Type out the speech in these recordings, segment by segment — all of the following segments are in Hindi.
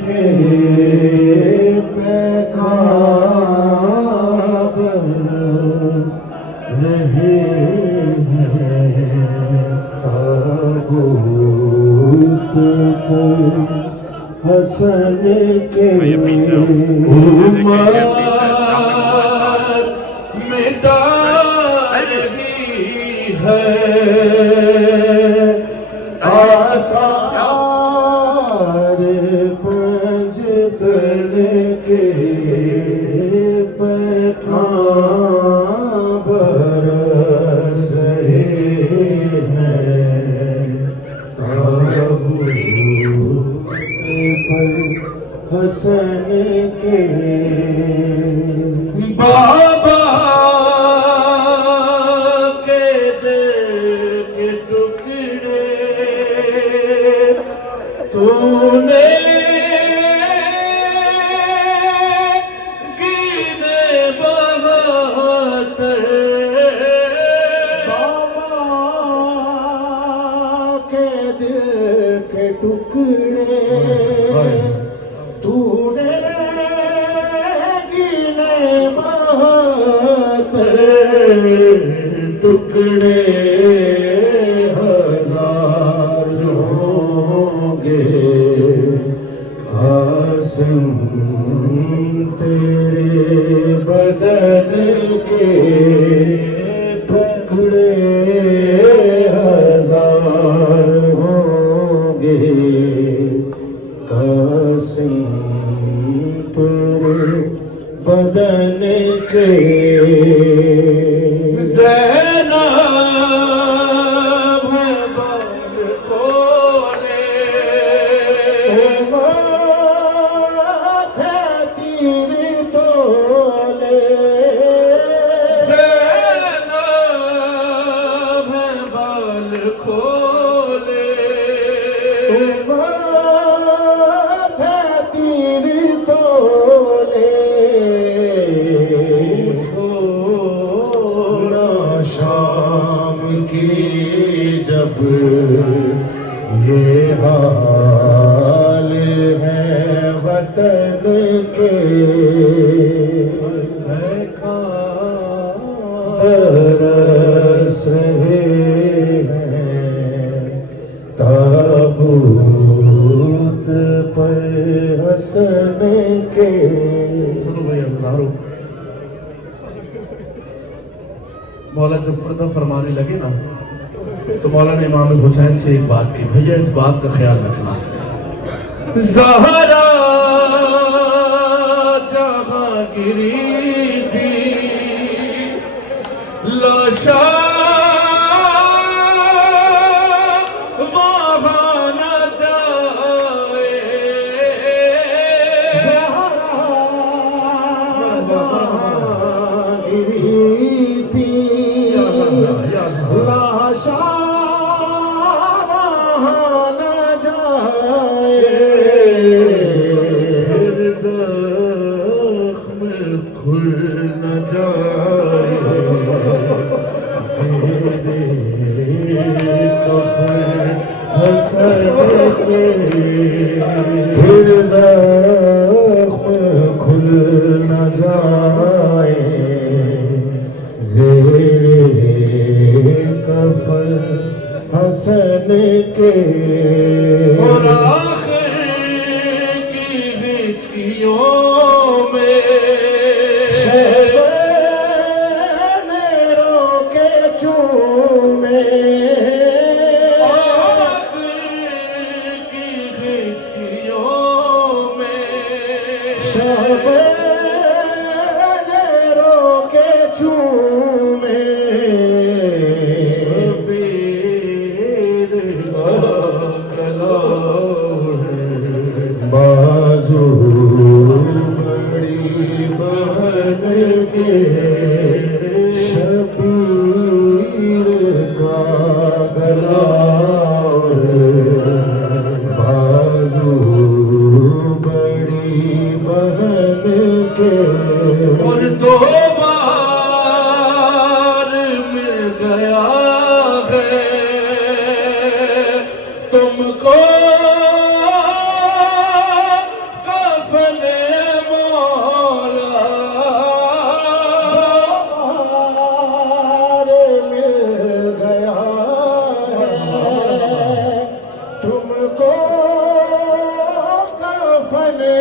के पैगाम रहे हैं ताबूत पर हसन के उमर मिटा रही है आसार पंजतन के पैगाम बरस रहे हैं ताबूत पर हसन के बाबा के दिल के टुकड़े तूने गिने बहातर बाबा के दिल के टुकड़े तूने गिने बहातर टुकड़े हजार होंगे कासिम तेरे बदन के टुकड़े हजार होंगे कासिम तेरे बदन के ज़ैनब है बाल खोले माथे तीर तोले ज़ैनब है बाल खोले माथे तीर तोले शाम की जब ये हाल है वतन के बरस रहे हैं ताबूत पर हसन के। सुनो भैया मौला जब पर्दा फरमाने लगे ना तो मौला ने इमाम हुसैन से एक बात की, भैया इस बात का ख्याल रखना, ज़हरा जहांगीरी थी लाशा वहाँ न जाए, ज़हरा जहांगीरी थी लाशा वहाँ न जाए, ज़ख्म खुल न जाए, ज़ेरे कफ़न हसन के फिर ज़ख्म खुल न जाए, ज़ेरे कफ़न हसन के। और आखिर की हिचकियों में शहबे रोके चूमे, आखिर की हिचकियों में शहबे रोके चूमे, बाजू बड़ी बहन के शबीर का गला, बाजू बड़ी बहन के और दो बार मिल गया है तुमको बने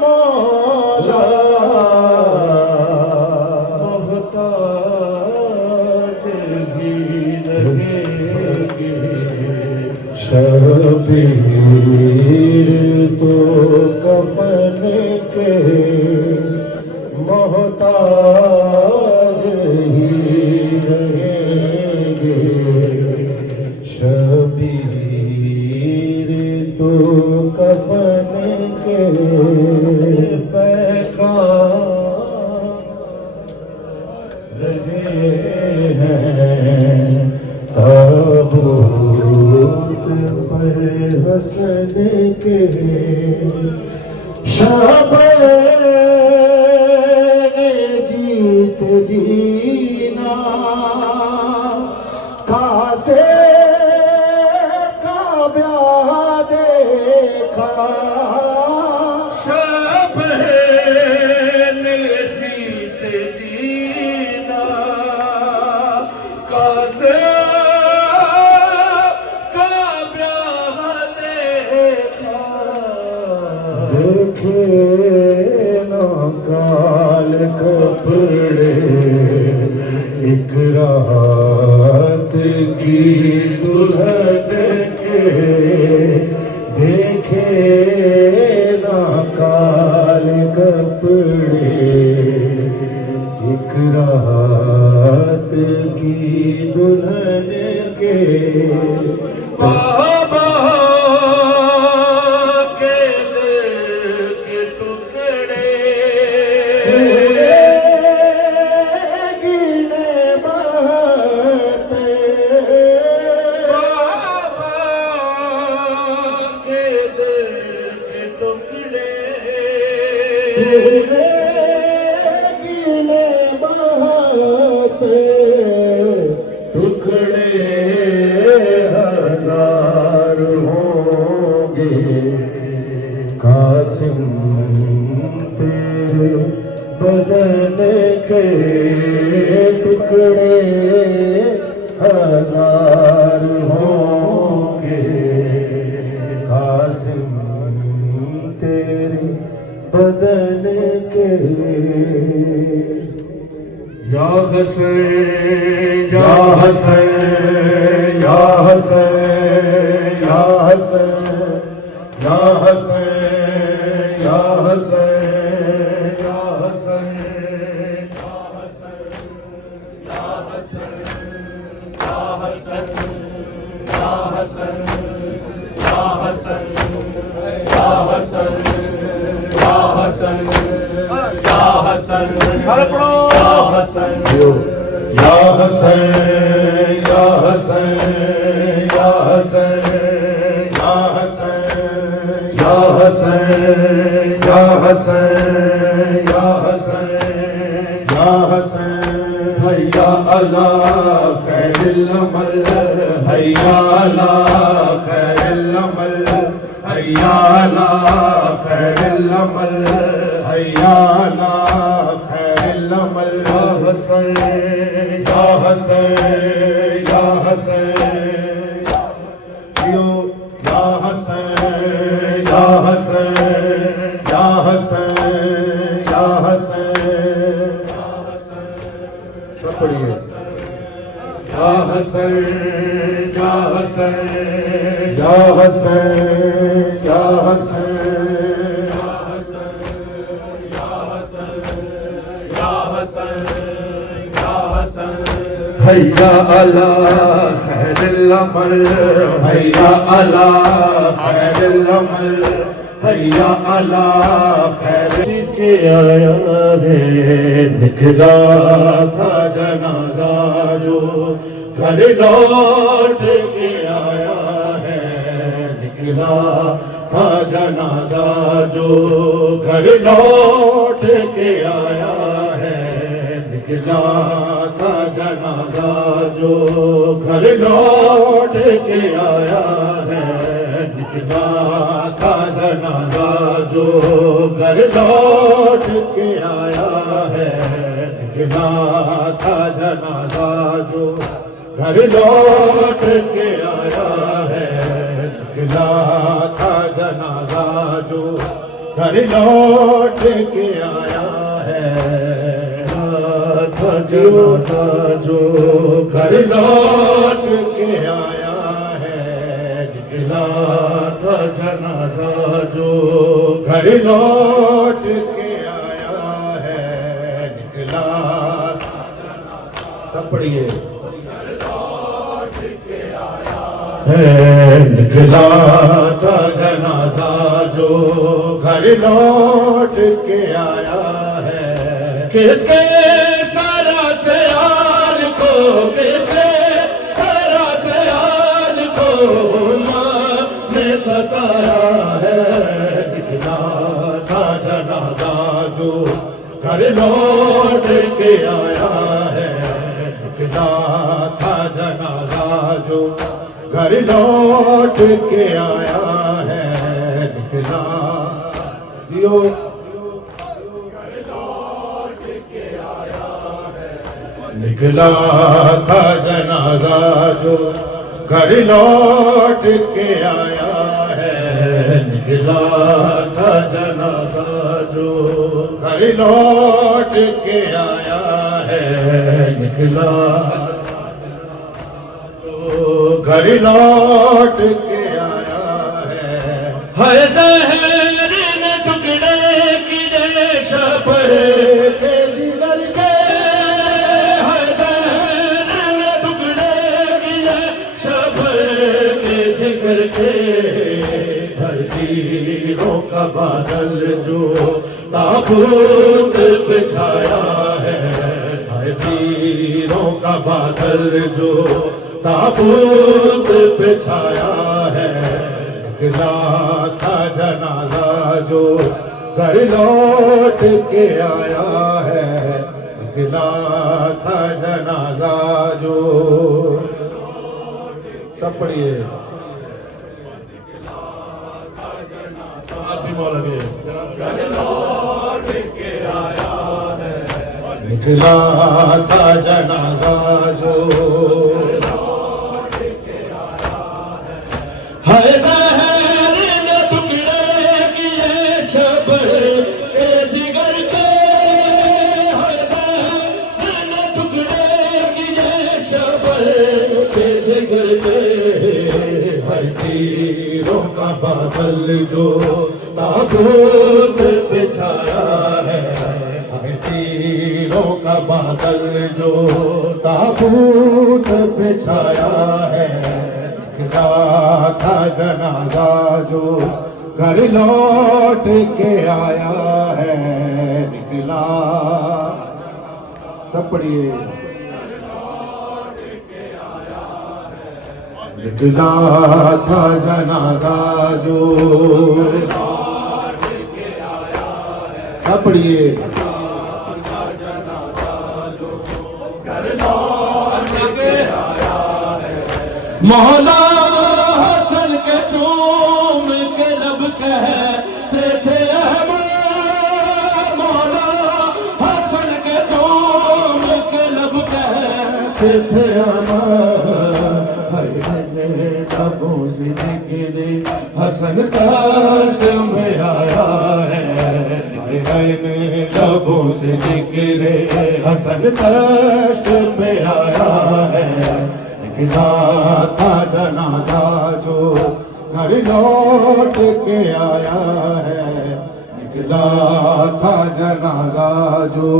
मौला मोहताज भी रहेंगे। शबीर तो कफन के मोहताज ही रहेंगे। शबीर तो कफन के पैगाम रहे हैं। ताबूत पर हसन के शाबने जीत जीना कासे का ब्याह देखा। शाबने जीत जीना कासे देखे ना काल कपड़े एक रात की दुल्हन के। देखे ना काल कपड़े एक रात की दुल्हन के। बाबा टुकड़े हजार होंगे। कासिम तेरे बदन के टुकड़े हजार होंगे। कासिम तेरे बदन के। या हसन या हसन या हसन या हसन या हसन या हसन या हसन या हसन या हसन या हसन या हसन या हसन या हसन या हसन अरे पढ़ो या हसन या हसन या हसन या हसन या हसन या हसन या हसन या हसन या हसन हैया अला खैरिल अमल हैया अला खैरिल अमल हैया अला खैरिल अमल हैया अला खैरिल अमल। या हसन या हसन या हसन या हसन या हसन या हसन या हसन सब पढ़िए। या हसन या हसन या हसन या हसन हैया अला खैरिल अमल हैया अला खैरिल अमल हैया अला खैर के आया है। निकला था जनाजा जो घर लौट के आया है। निकला था जनाजा जो घर लौट के आया है। निकला था जनाजा जो घर लौट के आया है। निकला था जनाजा जो घर लौट के आया है। निकला था जनाजा जो घर लौट के आया है। निकला था जनाजा जो घर लौट के आया है। था जनाजा जो घर लौट के आया है। निकला था जनाजा जो घर लौट के आया है। निकला सब पढ़िए है निकला था जनाजा जो घर लौट के आया है। किसके सारा सयाल को किसके सारा सयाल को माँ ने सताया है। निकला था जनाजा जो घर लौट के आया है। निकला था जनाजा जो घर लौट के आया है। निकला जियो निकला था जनाजा जो घर लौट के आया है। निकला था जनाजा जो घर लौट के आया है। निकला घर लौट के आया है। हर जहर न टुकड़े की देश पर के जिगर के हर जहर न टुकड़े की देश पर के जिगर के हर तीरों का बादल जो ताबूत पे छाया है। हर तीरों का बादल जो ताबूत पे छाया है। निकला था जनाजा जो घर लौट के आया है। निकला था जनाजा जो सब पढ़िए आप भी मौला के निकला था जनाजा जो हर जहर न टुकड़े की देश पर के जिगर के हर जहर न टुकड़े की देश पर के जिगर के हर तीरों का बादल जो ताबूत पे छाया है। हर तीरों का बादल जो ताबूत पे छाया है। निकला था जनाजा जो घर लौट के आया है। निकला सब पढ़िए निकला था जनाजा जो सब पढ़िए मौला हसन के चूम के लब कहते थे मौला हसन के चूम के लब कहते थे लबों से जिक्र हसन ताश में आया है। लबों से जिक्र हसन ताश में आया है। निकला था जनाजा जो घर लौट के आया है। निकला था जनाजा जो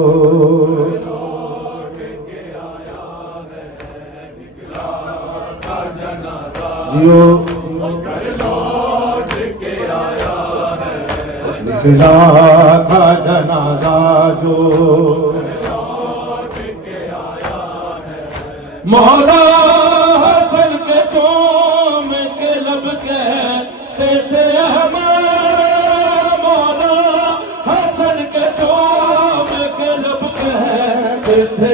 जियो निकला था जनाजा जो मौला हसन के चूम के लब कहते थे मौला हसन के चूम के लब कहते थे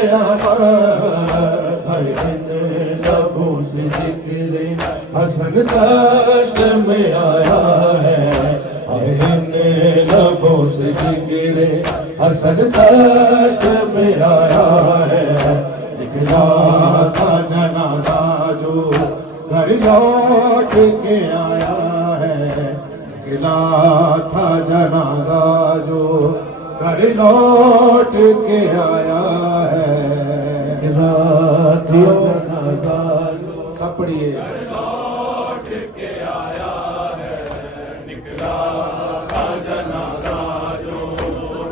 लबों से जिक्र हसन ताश में आया है। लबों से जिक्र हसन ताश में आया है। निकला था जनाजा जो घर लौट के आया है। निकला था जनाजा जो घर लौट के आया है। निकला था जनाजा सब पढ़िए। लौट के आया है, निकला था जनाजा जो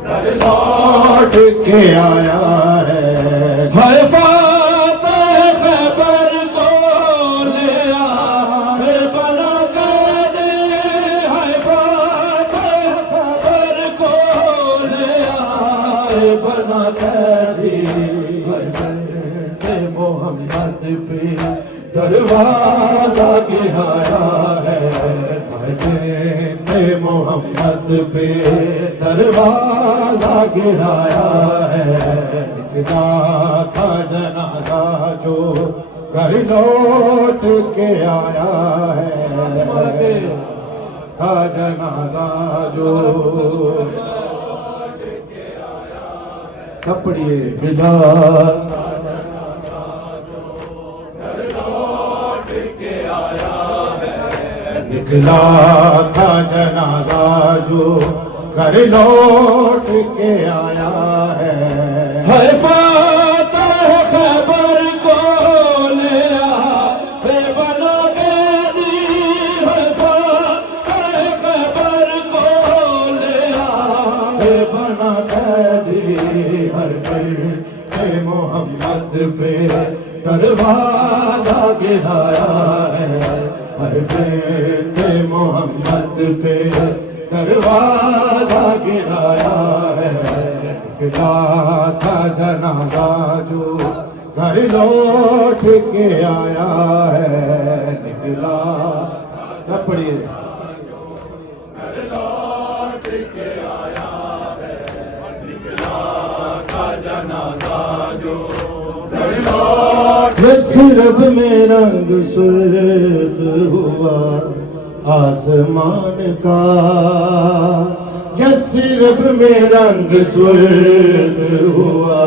घर लौट के आया है। हाय फातह खैबर को ले आए बना के, हाय फातह खैबर को ले आए बना के, मोहम्मद पे दरवाजा गिराया है, मोहम्मद पे दरवाजा गिराया है। निकला था जनाजा जो घर लौट के आया है। था जनाजा जो सब पढ़िए। निकला था जनाजा जो घर लौट के आया है। हाय फातह खैबर को ले आए बना के, हाय फातह खैबर को ले आए बना के, हर मोहम्मद पे दरवाजा गिराया है, हर बेटे मोहम्मद पे दरवाजा गिराया है। निकला था जनाजा जो घर लौट के आया है। निकला सब पढ़िए। सिरब में रंग सुर्ख हुआ आसमान का, यस्रब में रंग सुर्ख हुआ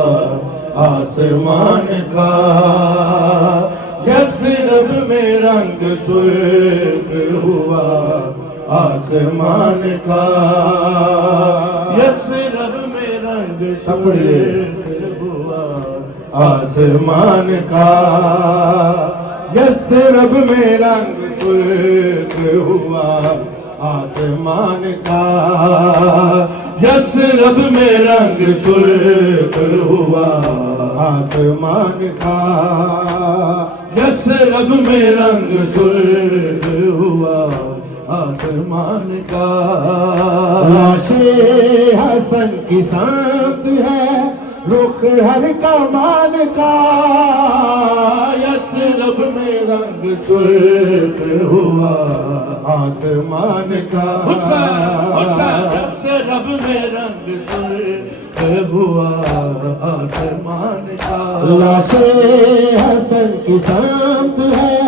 आसमान का, यस्रब में रंग सुर्ख हुआ आसमान का, यस्रब में रंग सुर्ख हुआ आसमान का, यस्रब में रंग सुर्ख हुआ आसमान का, यस्रब में रंग सुर्ख हुआ आसमान का, यस्रब में रंग सुर्ख हुआ आसमान का। लाशे हसन की साथ है रुख हर कमान का, यस्रब में रंग सुर्ख हुआ आसमान का। यस्रब में रंग सुर्ख हुआ आसमान का। लाशे हसन की साथ है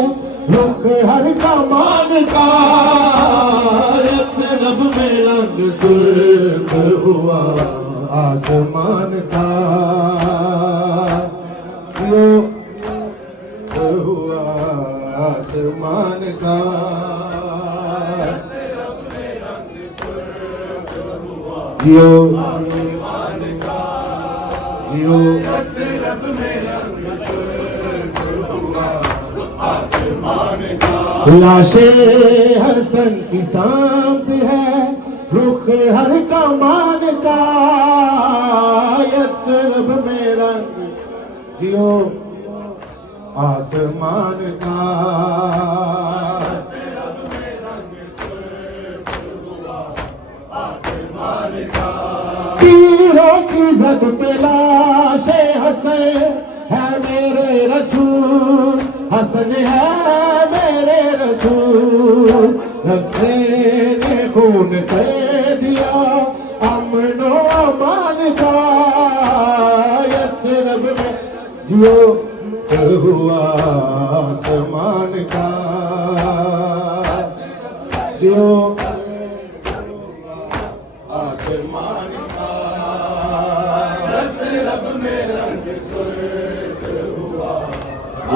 रुख हर कमान का, यस्रब में रंग सुर्ख हुआ आसमान का। यो हुआ आसमान का। जियो जियो लाशे हसन की साथ है रुख हर कमान का, यस्रब में रंग जियो आसमान का। तीरों की जद पे लाशे हसन है मेरे रसूल, हसन है मेरे रसूल। रब्बे ने खून कर दिया अमनो अमान का, यस्रब में जियो हुआ आसमान का। जियो आसमान का। यस्रब में रंग सुर्ख हुआ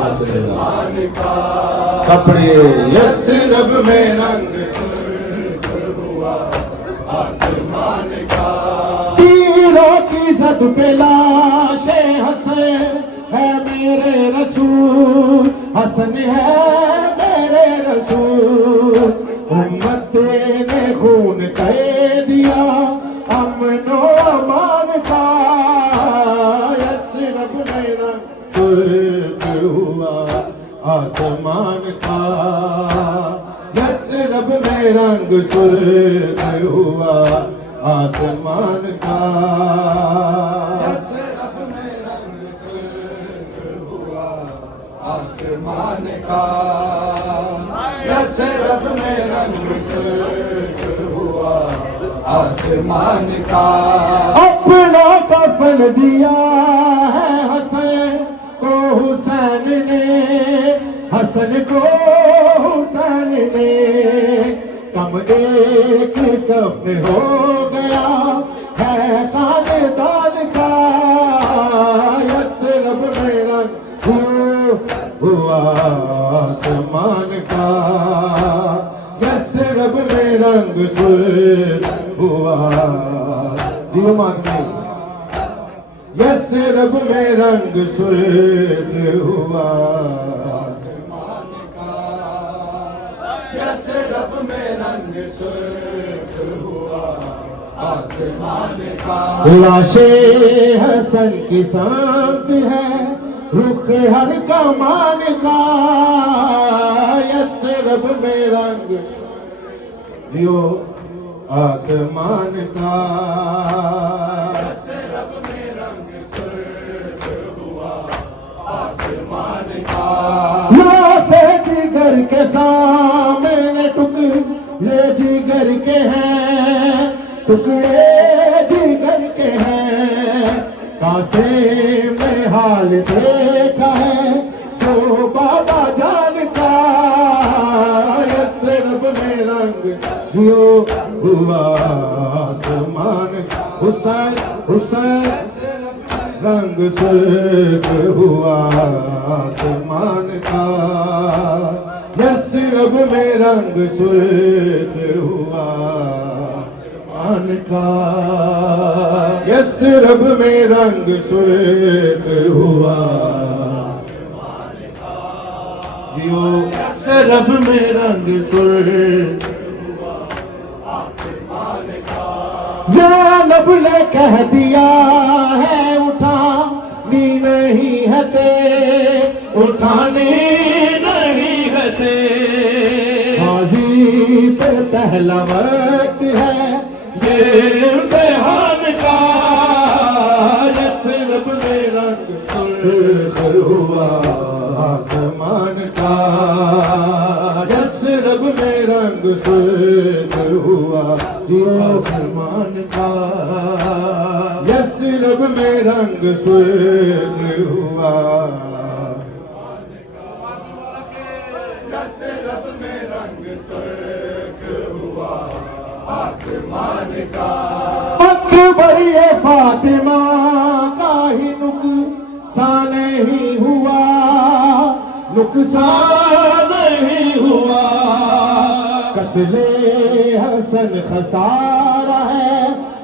आसमान का। कपड़े यस्रब में रंग सुर्ख हुआ आसमान का तीरों की सद पे लाशे हंसे है मेरे रसूल, हसन है मेरे रसूल। उम्मत ने खून कह दिया अमनो अमान का, यसरब मेरा सुर्ख हुआ आसमान का, यसरब में रंग सुर्ख हुआ आसमान का। यसरब में रंग सुर्ख हुआ आसमान का, यसरब में रंग सुर्ख हुआ आसमान का। अपना कफन दिया है हसन को हुसैन ने, हसन को हुसैन ने। कम एक कफन हो गया है खानदान का, यसरब में रंग हुआ आसमान का, यसरब में रंग सुर्ख हुआ दियो मांगने। यसरब में रंग सुर्ख हुआ आसमान का, यसरब में रंग सुर्ख हुआ आसमान का। लाशे हसन की सांस है रुख हर कमान का, यसरब में रंग दियो आसमान का। यसरब में रंग सुर्ख हुआ आसमान का। लाते जिगर के सामने टुकड़े जिगर के हैं, टुकड़े जिगर के हैं। कासे में हाल देखा है जो बाबा जान का, यसरब में रंग दियो हुआ आसमान का। हुसैन हुसैन रंग सुर्ख हुआ आसमान का, यसरब में रंग सुर्ख हुआ आसमान का, यसरब में रंग सुर्ख हुआ जियो, यसरब में रंग सुर्ख। ज़ैनब ने कह दिया है उठानी नहीं है ते, उठानी नहीं है ते। गाजी पे पहला वक्त है ये इम्तिहान का, यसरब में रंग सुर्ख हुआ आसमान का, यसरब में रंग सुर्ख हुआ आसमान का, यसरब में रंग सुर्ख हुआ। यसरब में रंग सुर्ख हुआ आसमान का। अकबर ये फातिमा का ही नुकसान नहीं हुआ, नुकसान नहीं हुआ। कत्ले हसन खसारा है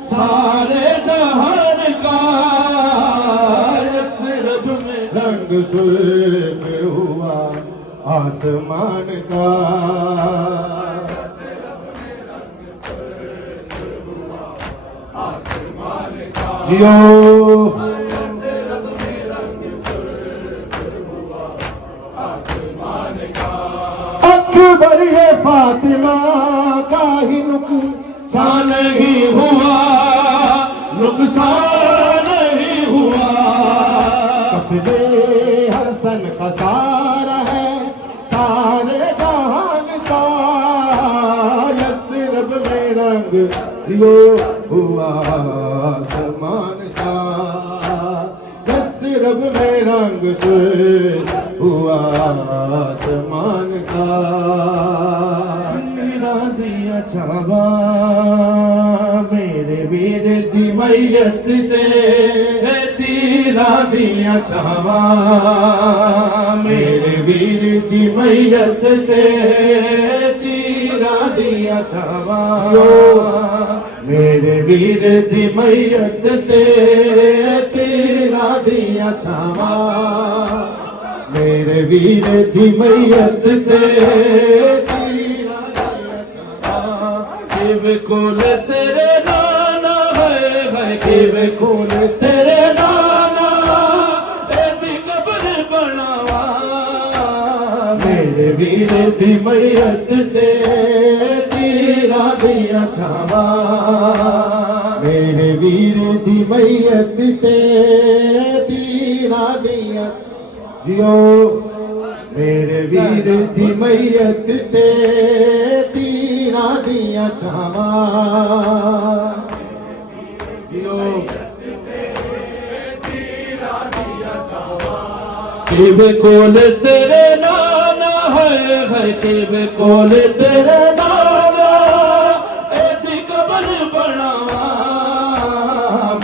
सारे जहान का, यसरब में रंग सुर्ख हुआ आसमान का, जियो अकबर ये फातिमा का ही नुकसान नहीं हुआ, नुकसान नहीं हुआ। कत्ले हसन खसारा है सारे जहान का, यसरब में रंग दियो हुआ आसमान का, यसरब में रंग सुर्ख हुआ आसमान का। मेरा दिया छावा मेरे वीर दी मैयत ते, तीरा दिया छावा मेरे वीर दी मैयत ते, तीरा दिया छावा मेरे वीर दी मैयत ते तीरा दिया छावा मेरे वीर दी मैयत ते तीरा दिया छावा किव कोल तेरे नाना है किव कोल तेरे नाना तेरी कब्र बनावा मेरे वीर दी मैयत ते तीरा दिया छावा मेरे वीर दी मैयत ते तीरा दिया जियो मेरे वीर दी मैयत ते तीरा दिया छावा जियो किव कोल तेरे नाना है किव कोल तेरे नाना एदी कब्र बनावा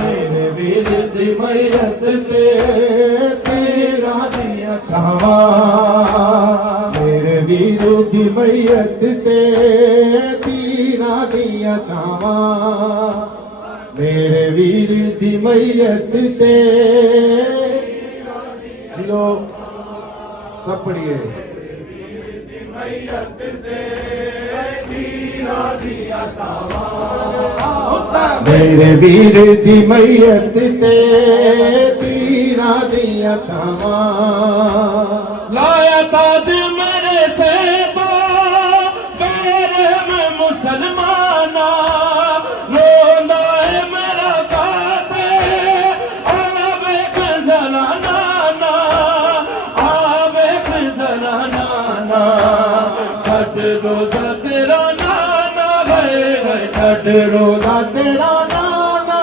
मेरे वीर दी मैयत ते तीरा दिया छावा मेरे वीर दी मैयत ते तीरा दिया छावा मेरे वीर दी मैयत ते जियो सब पढ़िए मेरे वीर दी मैयत ते तीरा दिया छावा लाया ताज मेरे से मेरे में मुसलमाना रोंदा है मेरा कासे आवे खजरा नाना आवे खजरा नाना छठ रोजा तेरा नाना है छठ रोजा तेरा नाना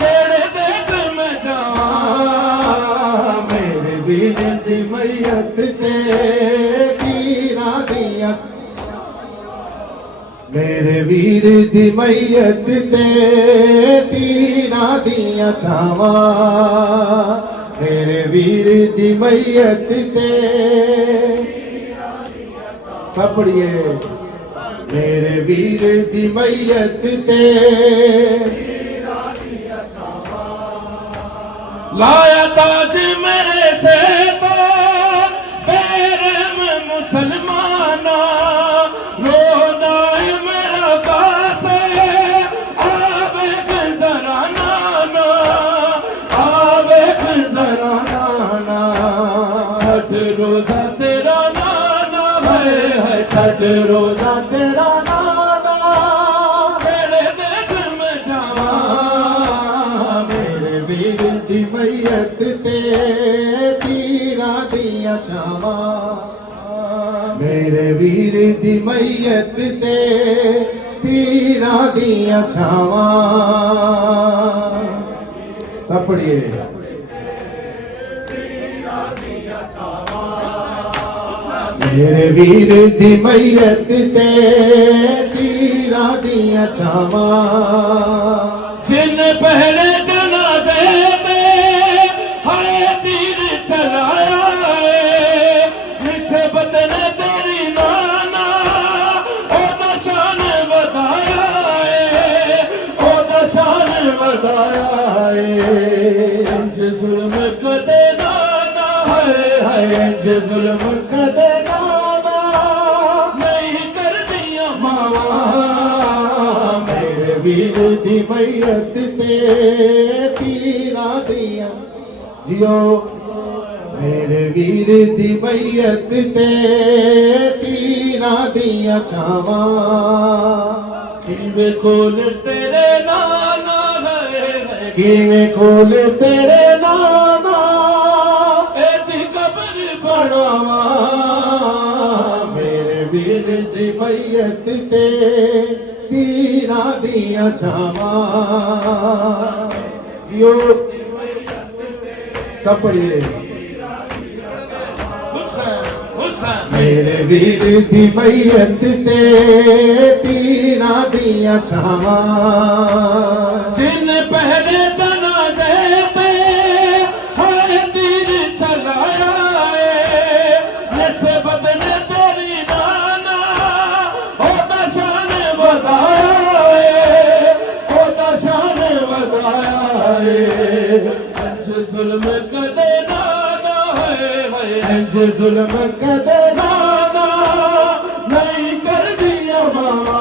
तेरे देश में जावां मेरे वीर दी मैयत ते तीरा दिया मेरे वीर दी मैयत ते तीरा दिया छावा मेरे वीर दी मैयत ते सब पढ़िए मेरे वीर दी मैयत ते लाया ताज मेरे से मेरे में मुसलमाना रोना है मेरा कासे आवे खजरा नाना आवे खजरा नाना छठ रोजा तेरा नाना है छठ रोजा तेरा नाना मेरे देश में जावां मेरे वीर दी मैयत ते तीरा दिया छावा मेरे वीर दी मैयत ते तीरा दिया छावा सब पढ़िए मेरे वीर दी मैयत ते तीरा दिया छावा जिन पहले जनाजे में हाय तीर चलाया निस्बत ने तेरी नाना ओ शान बताया ओ शान बताया इंज जुल्म कदे नाना है इंज जुल्म कदे नाना नहीं कर दिया मावा मेरे वीर दी मैयत ते तीरा दिया जियो मेरे वीर दी मैयत ते तीरा दिया छावा किवे कोल तेरे नाना है किवे कोल तेरे नाना एदी कब्र बनावा मेरे वीर दी मैयत ते तीरा दिया छावा यो सब पढ़िए मेरे वीर दी मैयत ते तीरा दिया छावा जिन पहले जनाजे पे हाय तीर चलाया निस्बत ने तेरी नाना ओ शान बताया जुल्म कदे नाना नहीं कर दिया मामा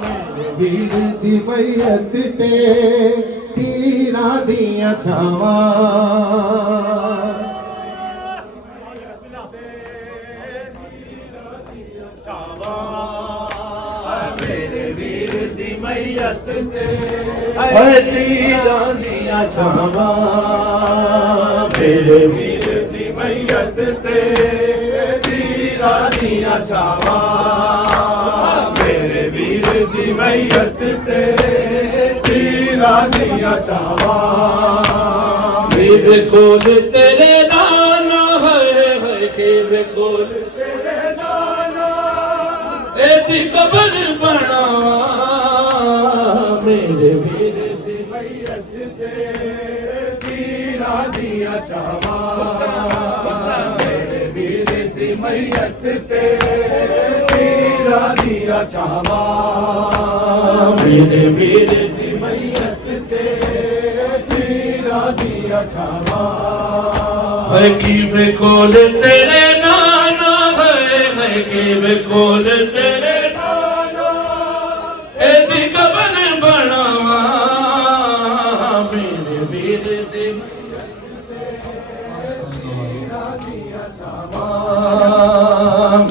मेरे वीर दी मैयत ते तीरा दिया छावा मेरे वीर दी मैयत ते ओए तीरा दिया छावा मेरे वीर दी मैयत ते तीरा दिया छावा मेरे वीर दी मैयत ते तीरा दिया छावा मेरे कोल तेरे नाना है के कोल तेरे नाना एदी कबर बनावा मेरे वीर दी मैयत ते तीरा दिया छावा मेरे वीर दी मैयत ते तीरा दिया छावा मेरे वीर दी मैयत ते तीरा दिया छावा है की वे कोल तेरे नाना है की वे कोल तेरे नाना एदी कबर बनावा मेरे वीर दी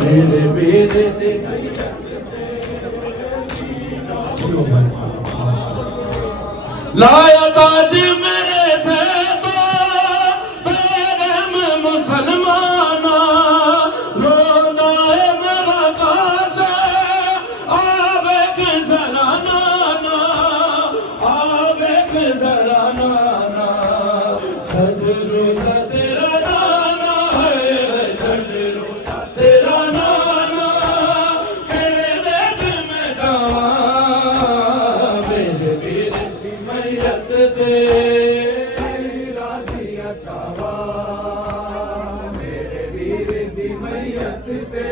मेरे वीर दी लाया ताज मेरे से तो बेरहम मुसलमाना रोना है मेरा काश आवे के जरा नाना आवे के जरा नाना छड़ रोजा तेरा नाना है छड़ रोजा तेरा नाना मेरे देश में जावा मेरे वीर की मैयत दे तीरा दिया छावा मेरे वीर दी मैयत ते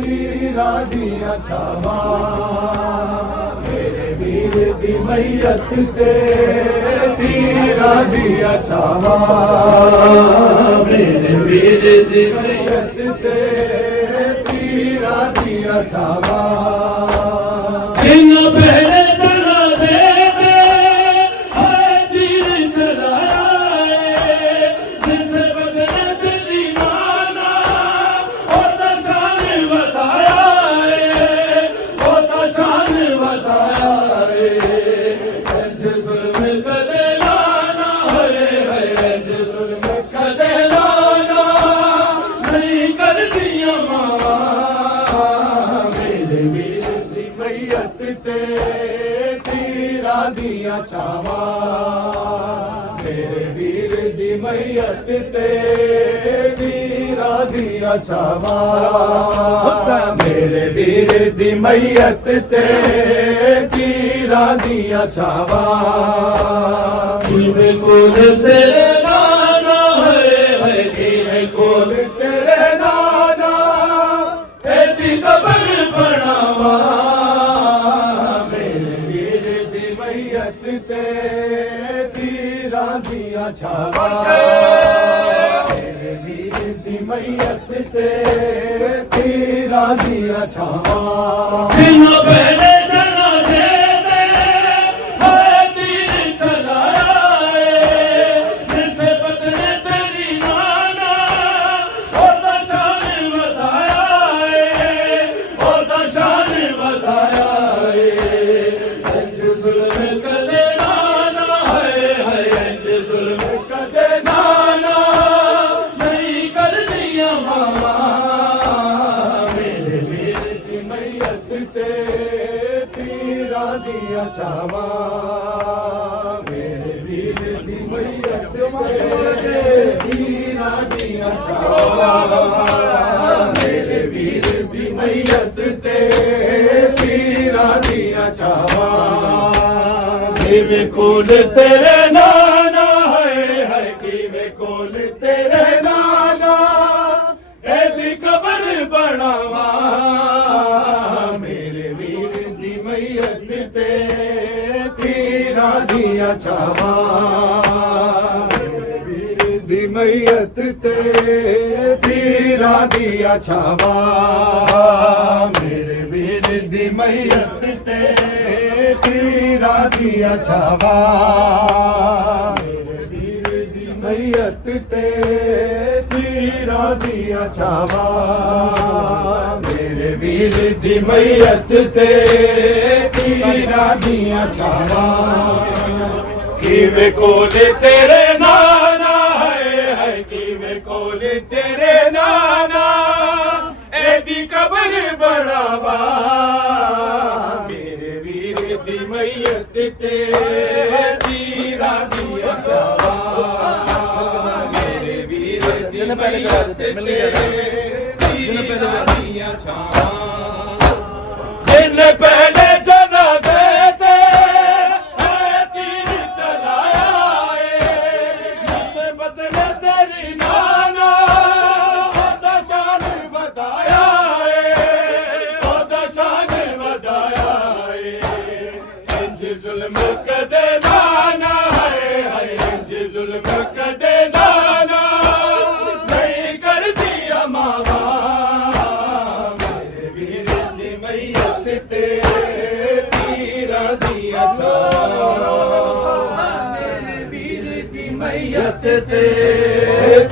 तीरा दिया छावा मेरे वीर दी मैयत ते तीरा दिया छावा मेरे वीर दी मैयत मैयत ते तीरा दिया छावा जिन पहले तना देते हर तीर चलाए जिस बदले दिल्ली माना होता शान बताया होता शान बताया जुल्म कदे लाना है जुल्म कदे लाना नहीं कर दिया मावा मेरे वीर दी मैयत ते तीरा दिया छावा मेरे वीर दी मैयत ते तीरा दिया छावा मेरे वीर दी मैयत ते तीरा दिया छावा किवे कोल तेरे नाना है किवे कोल तेरे नाना एदी कबर बनावा मेरे वीर दी मैयत ते तीरा दिया छावा मेरे वीर दी मैयत ते तीरा दिया छावा दिन पहले जना देते हर तीर चलाए जिसे बदले तेरी नाना होता शान बताया होता शान बताया जुल्म कदे नाना है जुल्म कदे नाना नहीं कर दिया मामा मेरे वीर दी मैयत ते तीरा दिया छावा मेरे वीर दी मैयत ते तीरा दिया छावा मेरे वीर दी मैयत ते तीरा दिया छावा किवे कोल तेरे नाना है किवे कोल तेरे नाना एदी कबर बनावा मेरे वीर दी मैयत ते तीरा दिया छावा मेरे वीर दी मैयत मैयत ते तीरा दिया छावा मेरे वीर दी मैयत ते तीरा दिया छावा मेरे वीर दी मैयत ते तीरा दिया छावा मेरे वीर दी मैयत ते तीरा दिया छावा किवे कोले तेरे नाना है किवे कोले तेरे नाना एदी कब्र बनावा मेरे वीर दी मैयत ते तीरा दिया छावा मेरे वीर दी मैयत ते तीरा दिया छावा जिन पहले जनाजे ते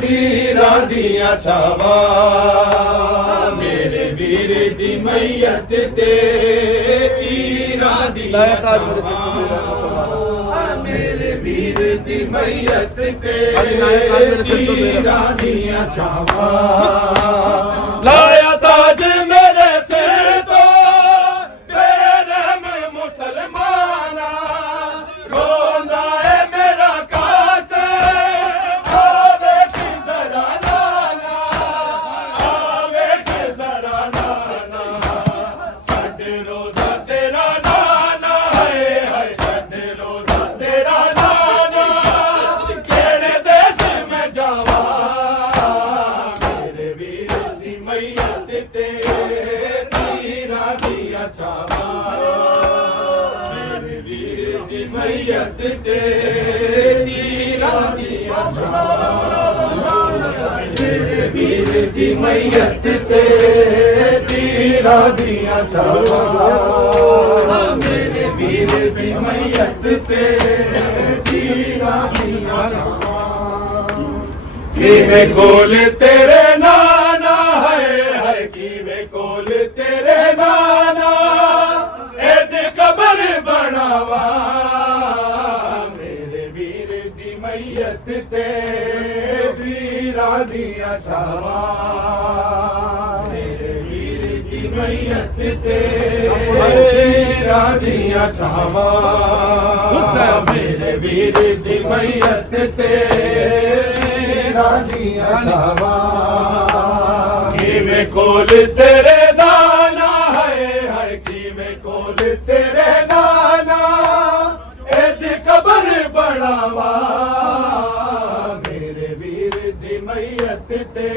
तीरा दिया छावा मेरे वीर दी मैयत ते तीरा दिया छावा मेरे वीर दी मैयत ते तीरा दिया छावा लाया ताज मेरे सिर तो तेरे में मुसलमाना रोंदा है मेरा कासे आवे की जरा नाना आवे की जरा नाना छड़ रोजा तेरा नाना है छड़ रोजा तेरा नाना केड़े देश में जावा मेरे वीर दी मैयत ते तीरा दिया छावा मेरे वीर दी मैयत ते तीरा दिया छावा मेरे वीर दी मैयत ते तीरा दिया छावा मेरे वीर दी मैयत ते तीरा दिया छावा किवे कोल तेरे नाना है किवे कोल तेरे नाना एद कब्र बनावा मेरे वीर दी मैयत ते तीरा दिया छावा मेरे वीर दी मैयत ते तीरा दिया छावा मेरे वीर दी मैयत ते तीरा दिया छावा किवे कोल तेरे नाना है किवे कोल तेरे नाना एद कब्र बनावा मेरे वीर दी मैयत ते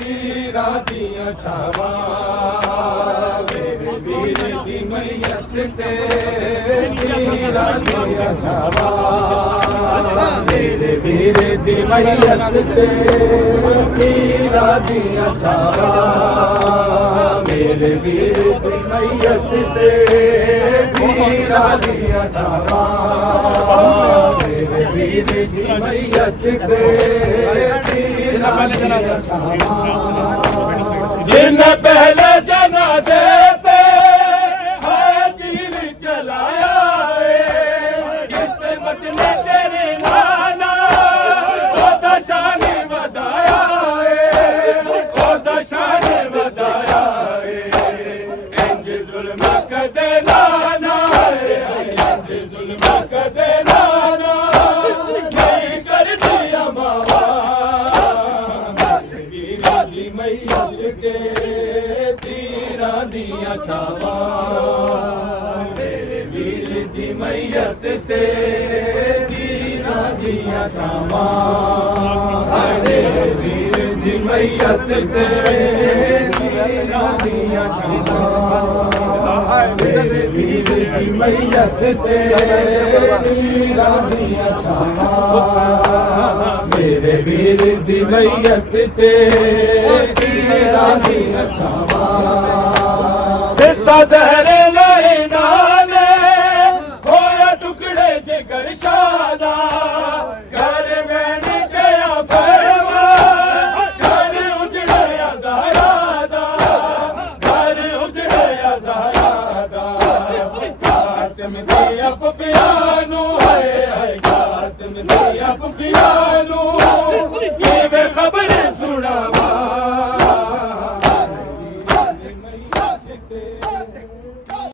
तीरा दिया छावा मेरे वीर दी मैयत ते तीरा दिया छावा मेरे वीर दी मैयत ते तीरा दिया छावा मेरे वीर दी मैयत ते तीरा दिया छावा मेरे वीर दी मैयत ते तीरा दिया छावा जिन पहले जनाजे ते है तीर चलाया किस्मत ने तेरे नाना ओदा शान वधाया ओदा शान वधाया इंज जुल्म कदे नाना इंज जुल्म कदे नाना नहीं कर दिया मावा वीर दी मैयत के तीरा दिया छावा मेरे वीर दी मैयत ते तीरा दिया छावा मेरे वीर दी मैयत ते तीरा दिया छावा मेरे वीर दी मैयत ते तीरा दिया छावा तेरे वीर दी मैयत ते तीरा दिया छावां दिता जहरे नहीं नाले होया टुकड़े जिगर शादा घर मैंने गया फरमा घर उजड़या ज़हरा घर उजड़या ज़हरा कासिम दिया पुपिया नू हाय हाय कासिम दिया पुपिया